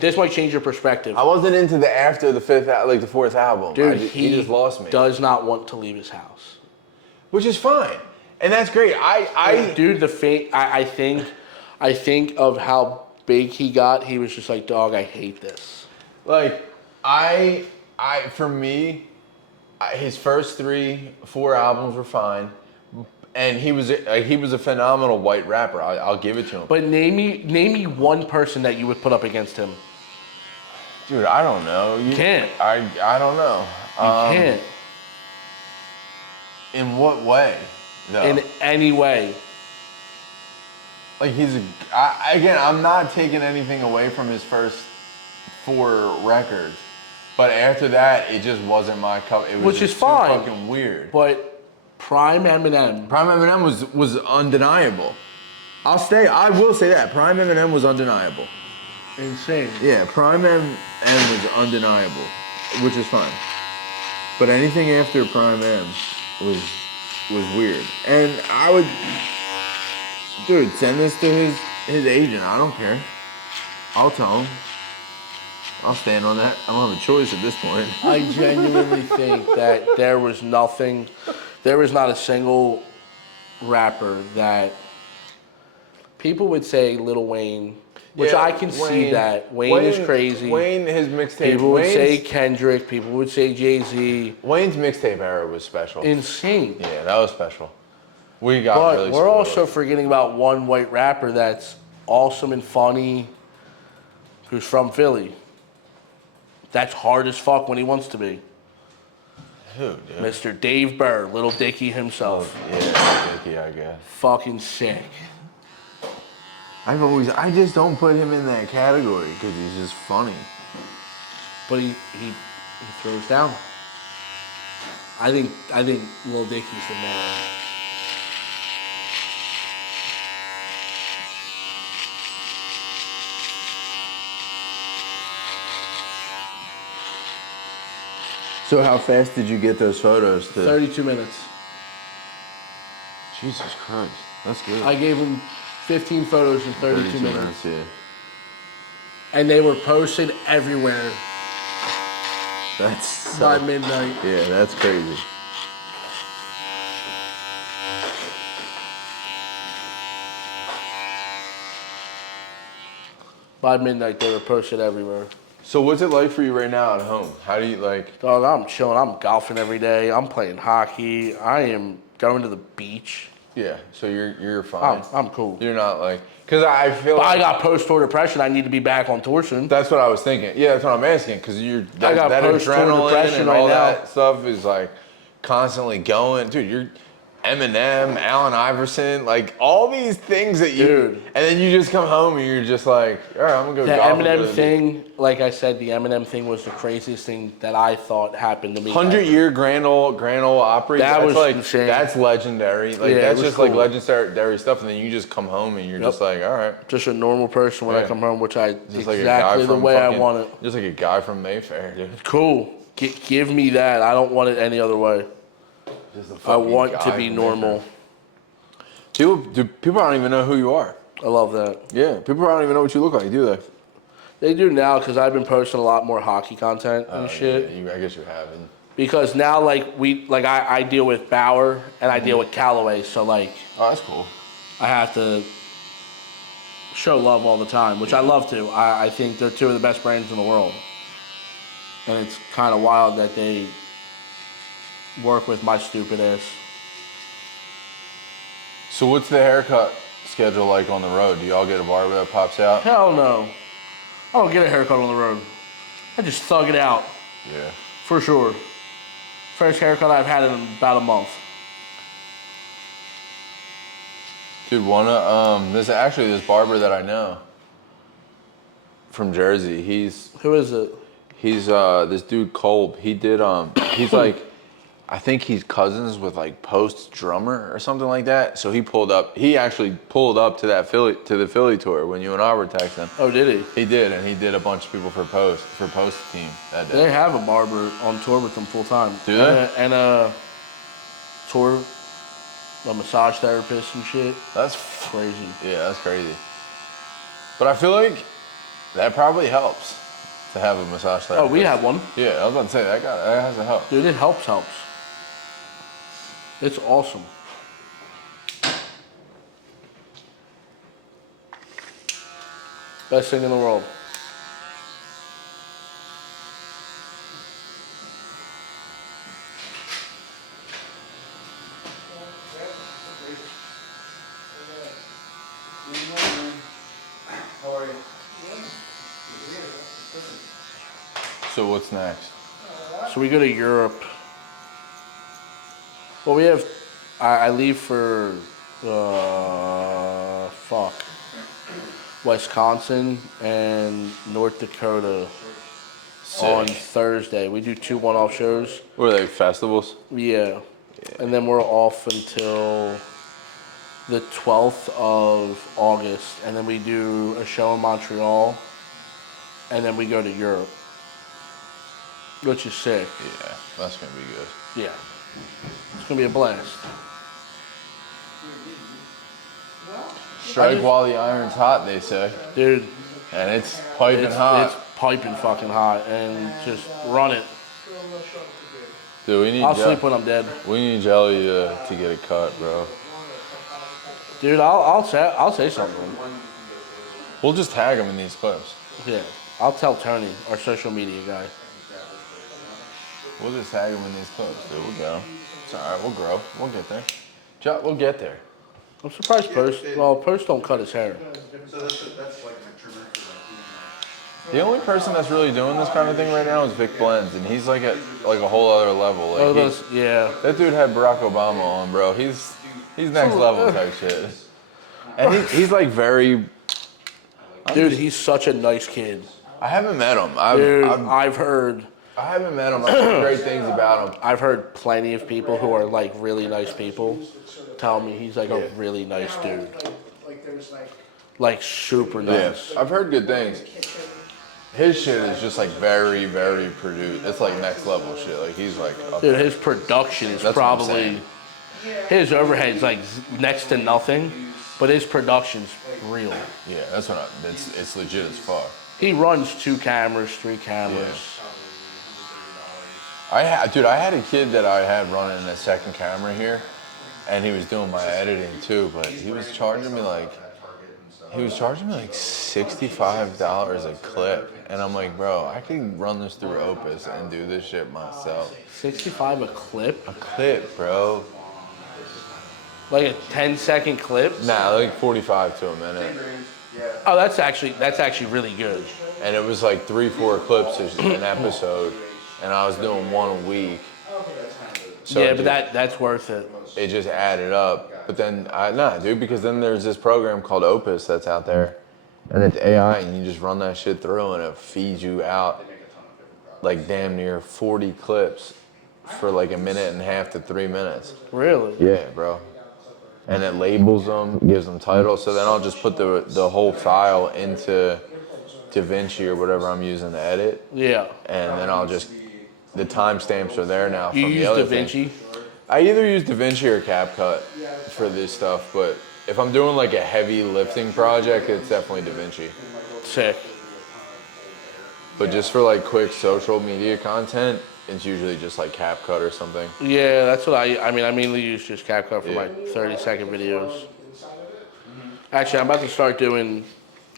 This might change your perspective. I wasn't into the fourth album. Dude, he just lost me. Does not want to leave his house, which is fine, and that's great. Dude, I think of how big he got. He was just like, dog, I hate this. Like, for me, his first 3, 4 albums were fine. And he was a phenomenal white rapper. I'll give it to him. But name me one person that you would put up against him. Dude, I don't know. You can't. I don't know. You can't. In what way, though? In any way. Like I'm not taking anything away from his first 4 records, but after that, it just wasn't my cup. It was Which just is fine. too fucking weird. But Prime Eminem was undeniable. I will say that. Prime Eminem was undeniable. Insane. Yeah, Prime M was undeniable, which is fine. But anything after Prime M was weird. And I would, dude, send this to his agent. I don't care. I'll tell him. I'll stand on that. I don't have a choice at this point. I genuinely think that there was not a single rapper that people would say Lil Wayne, which I can see that. Wayne is crazy. Wayne, his mixtape. People would say Kendrick. People would say Jay-Z. Wayne's mixtape era was special. Insane. Yeah, that was special. We got really we're also forgetting about one white rapper that's awesome and funny, who's from Philly. That's hard as fuck when he wants to be. Who, dude? Mr. Dave Burr, Little Dicky himself. Yeah, Dicky, I guess. Fucking sick. I just don't put him in that category because he's just funny. But he throws down. I think Lil Dicky's the man. So how fast did you get those photos to? 32 minutes. Jesus Christ, that's good. I gave him 15 photos in 32 minutes. Yeah. And they were posted everywhere That's by midnight. Yeah, that's crazy. By midnight, they were posted everywhere. So what's it like for you right now at home? How do you like? Dog, I'm chilling. I'm golfing every day. I'm playing hockey. I am going to the beach. Yeah, so you're fine. I'm cool. You're not like, because I feel But like I got post-tour depression. I need to be back on tour soon. that's what I was thinking. Yeah, that's what I'm asking because I got that post-tour adrenaline depression and right all now. that stuff is like constantly going. Dude, you're Eminem, Allen Iverson, like all these things that you, Dude. and then you just come home and you're just like, all right, I'm gonna go The golf. Eminem thing, like I said, the Eminem thing was the craziest thing that I thought happened to me. 100-year Grand Ole Opry. That that's was like insane. that's legendary. Like Yeah, it that's was just cool. like legendary stuff, and then you just come home and you're just like, all right, Just a normal person when I Yeah. come home, which I just like a guy exactly the from way I fucking- want it. Just like a guy from Mayfair, dude. Cool. Give me that. I don't want it any other way. Just a I fucking want guy to be from normal. Mayfair. People don't even know who you are. I love that. Yeah, people don't even know what you look like, do they? They do now because I've been posting a lot more hockey content and shit. Yeah, I guess you haven't. Because now, I deal with Bauer and I deal with Callaway, so like Oh, that's cool. I have to show love all the time, which I love to. I think they're two of the best brands in the world, and it's kind of wild that they work with my stupid ass. So what's the haircut schedule like on the road? Do y'all get a barber that pops out? Hell no, I don't get a haircut on the road. I just thug it out Yeah. for sure. First haircut I've had in about a month. Dude, this barber that I know from Jersey, Who is it? he's this dude Kolb. He did he's like, I think he's cousins with like Post's drummer or something like that. So he actually pulled up to the Philly tour when you and I were texting. Oh, did he? He did, and he did a bunch of people for Post's team that day. They have a barber on tour with them full time. Do they? And a tour, a massage therapist and shit. That's Crazy. Yeah, that's crazy. But I feel like that probably helps to have a massage therapist. Oh, we have one. Yeah, I was about to say that has to help. Dude, it helps. It's awesome. Best thing in the world. How are you? So what's next? So we go to Europe. Well, we have. I leave for Wisconsin and North Dakota on Thursday. We do 2 one-off shows. What are they, festivals? Yeah. And then we're off until the 12th of August. And then we do a show in Montreal. And then we go to Europe. Which is sick. Yeah, that's gonna be good. Yeah. It's going to be a blast. Strike while the iron's hot, they say. Dude, And it's piping it's hot. piping fucking hot. And just run it. Dude, we need I'll sleep when I'm dead. We need Jelly to get a cut, bro. Dude, I'll say something. We'll just tag him in these clips. Yeah. I'll tell Tony, our social media guy. We'll just tag him in these clips, dude. We'll go. It's all right. We'll grow. We'll get there. We'll get there. I'm surprised Post don't cut his hair. So that's like my trimmer. The only person that's really doing this kind of thing right now is Vic Blends, and he's like at a whole other level. Like Yeah. that dude had Barack Obama on, bro. He's next level type shit. And he's like very Dude, he's such a nice kid. I haven't met him. Dude, I've heard I haven't met him. I've heard great things about him. I've heard plenty of people who are like really nice people tell me he's like a really nice dude. Like super nice. Yeah, I've heard good things. His shit is just like very, very produced. It's like next level shit. Like he's like up Dude, there. his production is That's what I'm probably saying. his overhead's like next to nothing, but his production's real. Yeah, that's what it's legit as fuck. He runs 2 cameras, 3 cameras. Dude, I had a kid that I had running a second camera here, and he was doing my editing too, but he was charging me like $65 a clip. And I'm like, bro, I can run this through Opus and do this shit myself. 65 a clip? A clip, bro. Like a 10-second clip? Nah, like 45 to a minute. Oh, that's actually really good. And it was like 3-4 clips an episode, and I was doing one a week. So yeah, but that's worth it. It just added up. But then, dude, because then there's this program called Opus that's out there, and it's AI, and you just run that shit through, and it feeds you out like damn near 40 clips for like 1.5 to 3 minutes. Really? Yeah, bro. And it labels them, gives them titles. So then I'll just put the whole file into DaVinci or whatever I'm using to edit. Yeah. And then the timestamps are there now. You from use the other DaVinci? thing. I either use DaVinci or CapCut for this stuff, but if I'm doing like a heavy lifting project, it's definitely DaVinci. Sick. But just for like quick social media content, it's usually just like CapCut or something. Yeah, that's what I mainly use just CapCut for my 30-second videos. Actually, I'm about to start doing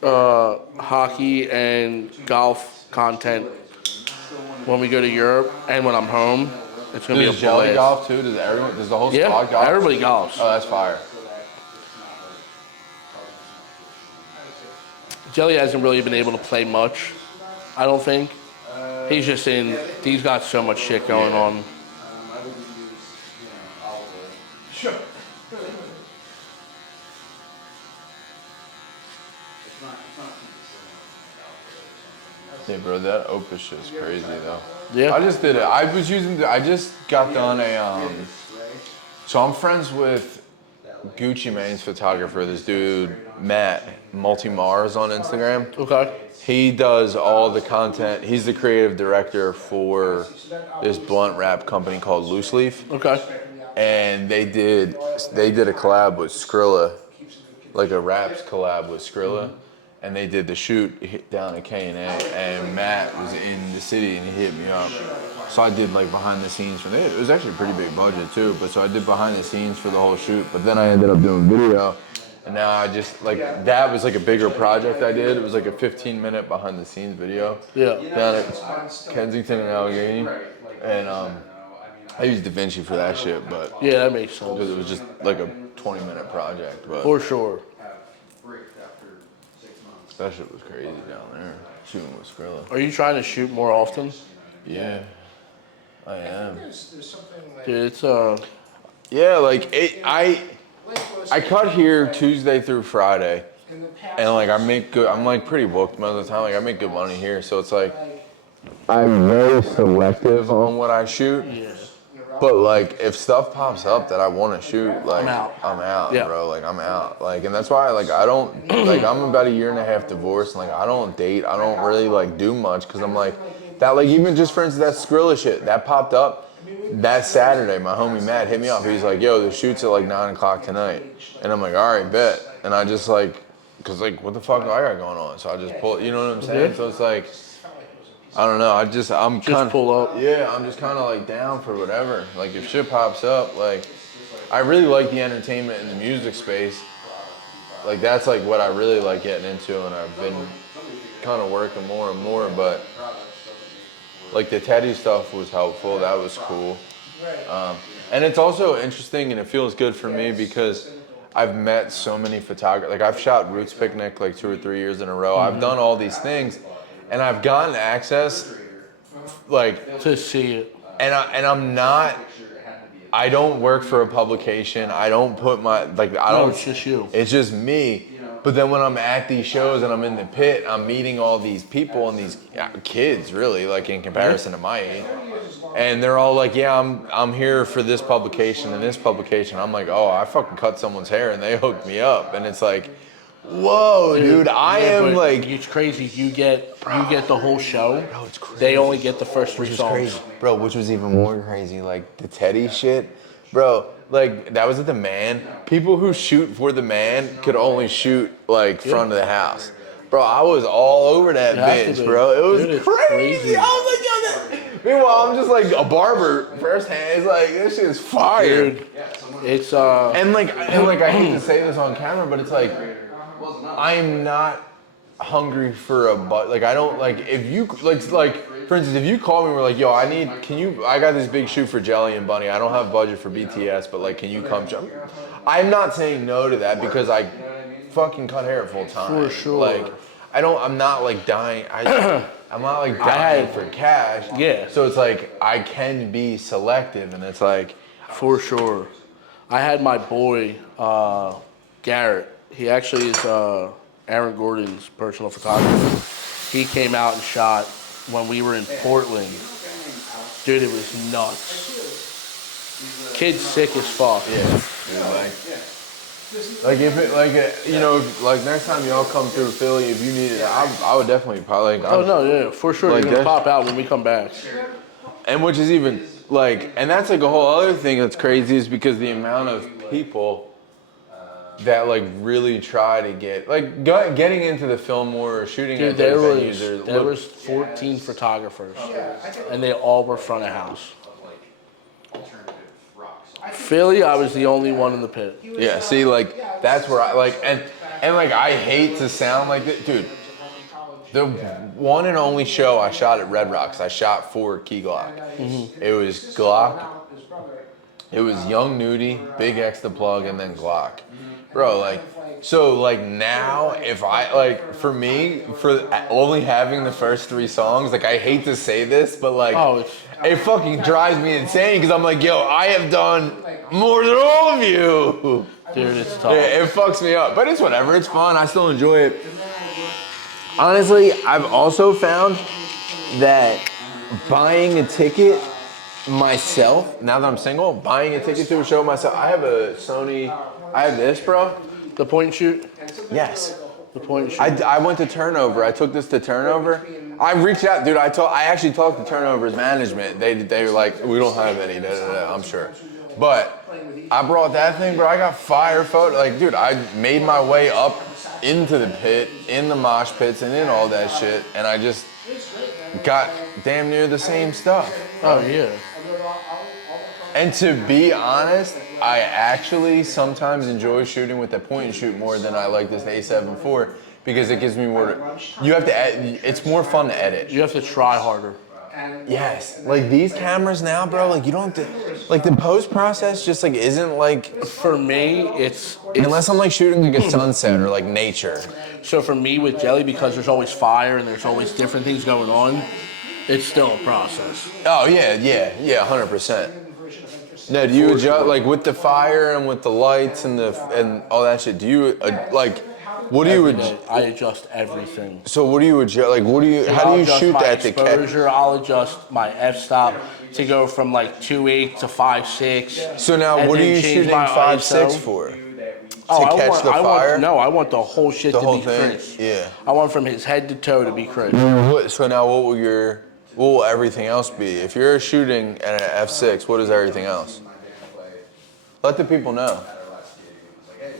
hockey and golf content when we go to Europe and when I'm home. It's gonna be a Does Jelly blast. golf too? Does the whole squad golf? Everybody golfs. Oh, that's fire. Jelly hasn't really been able to play much, I don't think. He's got so much shit going on. Sure. Yeah, bro, that Opus shit is crazy though. Yeah. I just did it. I just got done so I'm friends with Gucci Mane's photographer, this dude, Matt, Multi-Mars on Instagram. Okay. He does all the content. He's the creative director for this blunt wrap company called Loose Leaf. Okay. And they did a collab with Skrilla, like a raps collab with Skrilla. And they did the shoot down at K&A, and Matt was in the city and he hit me up. So I did like behind the scenes from it. It was actually a pretty big budget too, but so I did behind the scenes for the whole shoot, but then I ended up doing video. And now I just like, that was like a bigger project I did. It was like a 15-minute behind the scenes video. Yeah. Down at Kensington and Allegheny. And I used DaVinci for that shit, but Yeah, that makes sense. it was just like a 20-minute project. But For sure. that shit was crazy down there, shooting with Skrilla. Are you trying to shoot more often? Yeah, I am. Dude, it's Yeah, like I cut here Tuesday through Friday, and like I'm like pretty booked most of the time. Like I make good money here, so it's like I'm very selective on what I shoot. yeah. But like, if stuff pops up that I want to shoot, like I'm out. Yeah. bro. Like I'm out. Like, and that's why like I don't like I'm about 1.5 years divorced. And, like I don't date. I don't really like do much because I'm like that. Like even just for instance that Skrilla shit that popped up that Saturday. My homie Matt hit me up. He's like, yo, the shoot's at like 9 o'clock tonight, and I'm like, all right, bet. And I just like, cause like what the fuck do I got going on? So I just pull. You know what I'm saying? Yeah. So it's like. I don't know. I'm kind of pull up. Yeah, I'm just kind of like down for whatever. Like if shit pops up, like I really like the entertainment and the music space. Like that's like what I really like getting into, and I've been kind of working more and more. But like the Teddy stuff was helpful. That was cool. And it's also interesting, and it feels good for me because I've met so many photographers. Like I've shot Roots Picnic like 2 or 3 years in a row. I've done all these things. And I've gotten access, like To see it. and I'm not. I don't work for a publication. I don't put my like. I No, don't. it's just you. It's just me. But then when I'm at these shows and I'm in the pit, I'm meeting all these people and these kids, really, like in comparison to my age. And they're all like, yeah, I'm here for this publication and this publication. I'm like, oh, I fucking cut someone's hair and they hooked me up. And it's like, whoa, dude, I am like... It's crazy. You get the whole show. Bro, it's crazy. They only get the first 3 songs. Crazy. Bro, which was even more crazy. Like, the Teddy shit. Bro, like, that was at the Man. People who shoot for the Man could only shoot, like, front of the house. Bro, I was all over that bitch, bro. It was crazy. I was like, yo, that... Meanwhile, I'm just like a barber firsthand. It's like, this shit is fire. Dude, it's, And like, I hate to say this on camera, but it's like, I'm not hungry for a like, I don't, like, if you, like, for instance, if you call me and we're like, yo, I got this big shoot for Jelly and Bunny. I don't have budget for BTS, but like, can you come? I'm not saying no to that because I fucking cut hair full time. For sure. Like, I'm not like dying. I'm not like dying for cash. Yeah. So it's like, I can be selective and it's like. For sure. I had my boy, Garrett. He actually is Aaron Gordon's personal photographer. He came out and shot when we were in Portland. Dude, it was nuts. Kid's sick as fuck. Yeah. Dude, like if it, like, you know, like next time y'all come through Philly, if you need it, I would definitely probably. Like, oh no, yeah, for sure. Like you're gonna pop out when we come back. And which is even like, and that's like a whole other thing that's crazy is because the amount of people that like really try to get like getting into the film or shooting. Dude, at there venues was 14 photographers, and they all were front of house. Philly, I was the only one in the pit. Yeah, see, like, that's where I, like, and like, I hate to sound like that. Dude, the one and only show I shot at Red Rocks, I shot for Key Glock. Mm-hmm. It was Glock, it was Young Nudie, Big X the Plug, and then Glock. Bro, like, so, like, now, if I, like, for me, for only having the first 3 songs, like, I hate to say this, but, like, it fucking drives me insane because I'm like, yo, I have done more than all of you. Dude, it's tough. Yeah, it fucks me up, but it's whatever. It's fun. I still enjoy it. Honestly, I've also found that buying a ticket myself, now that I'm single, buying a ticket to a show myself, I have a Sony, I have this, bro. The point and shoot? Yes. The point and shoot. I went to Turnover. I took this to Turnover. I reached out, dude. I actually talked to Turnover's management. They were like, we don't have any. I'm sure, but I brought that thing, bro. I got fire photo. Like, dude, I made my way up into the pit, in the mosh pits, and in all that shit, and I just got damn near the same stuff. Oh yeah. And to be honest, I actually sometimes enjoy shooting with the point and shoot more than I like this A7 IV because it gives me more. You have to. It's more fun to edit. You have to try harder. Yes, like these cameras now, bro. Like you don't have to. Like the post process just like isn't like. For me, it's unless I'm like shooting like a sunset or like nature. So for me with Jelly, because there's always fire and there's always different things going on, it's still a process. Oh yeah, 100%. No, do you adjust like with the fire and with the lights and all that shit? Do you like? What do you adjust? I adjust everything. So what do you adjust? Like what do you? How do you shoot that to catch? Exposure. I'll adjust my f-stop to go from like 2.8 to 5.6. So now what are you shooting 5.6 for? Oh, to catch the fire? I want the whole shit to be crisp. Yeah. I want from his head to toe to be crisp. So now what will everything else be? If you're shooting at an f6, what is everything else? Let the people know.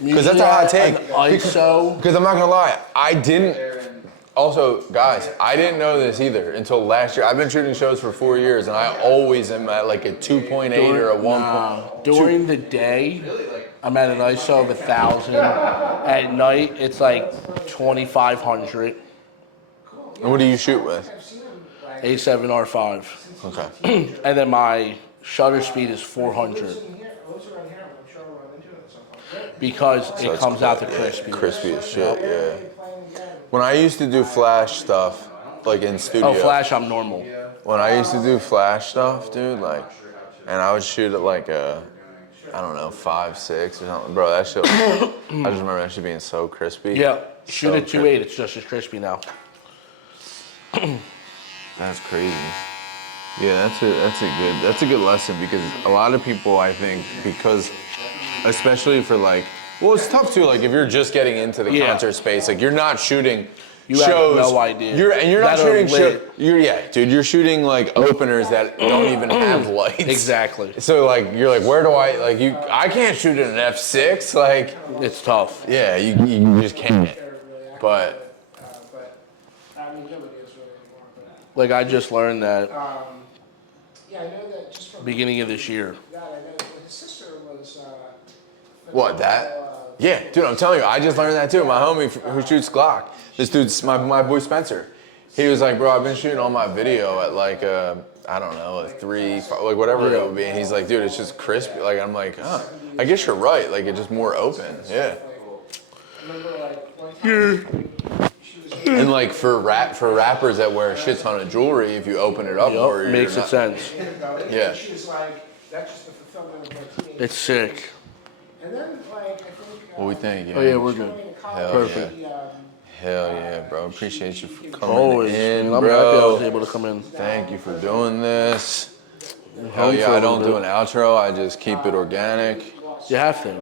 Because that's a hot take. Because I'm not gonna lie, I didn't. Also, guys, I didn't know this either until last year. I've been shooting shows for 4 years, and I always am at like a 2.8 or a 1. During the day, I'm at an ISO of 1,000. At night, it's like 2,500. And what do you shoot with? A7R5. Okay. And then my shutter speed is 400. Because so it comes out the crispy. Crispy as shit, yeah. When I used to do flash stuff, like in studio. Oh, flash, I'm normal. When I used to do flash stuff, dude, like, and I would shoot at like a I don't know, 5, 6 or something. Bro, that shit, I just remember that shit being so crispy. Yeah, shoot So at 2.8. It's just as crispy now. That's crazy. Yeah, that's a good lesson because a lot of people, I think, because especially for like, well, it's tough too. Like if you're just getting into the concert space, like you're not shooting shows. Have no idea. You're not That are shooting lit. dude. You're shooting like openers that don't even have lights. Exactly. So like you're like, where do I like you? I can't shoot at an f6. Like It's tough. yeah, you just can't. But Like I just learned that Yeah, I know that just from beginning of this year. that, I know his sister was. what that? Yeah, dude, I'm telling you, I just learned that too. My homie who shoots Glock, this dude's my boy Spencer. He was like, bro, I've been shooting all my video at like, I don't know, like 3, 5, like whatever it would be. And he's like, dude, it's just crispy. Like, I'm like, huh, I guess you're right. Like, it's just more open. Yeah. I remember like one time she was. And like for rappers that wear a shit ton of jewelry, if you open it up more, you're Makes not, it sense. Yeah. She was like, that's just the fulfillment of my teenage. It's sick. And then like I think. What we think? Yeah. Oh yeah, we're good. Hell Perfect. Hell yeah, bro. Appreciate you for coming Always. in, Man, I'm happy I was bro. able to come in. Thank you for doing this. Hell Home yeah, for a I don't little do an outro. I just keep it organic. You have to.